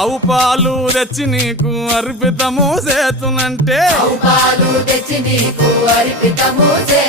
ఆవు పాలు తెచ్చి నీకు అర్పితము చేతునంటే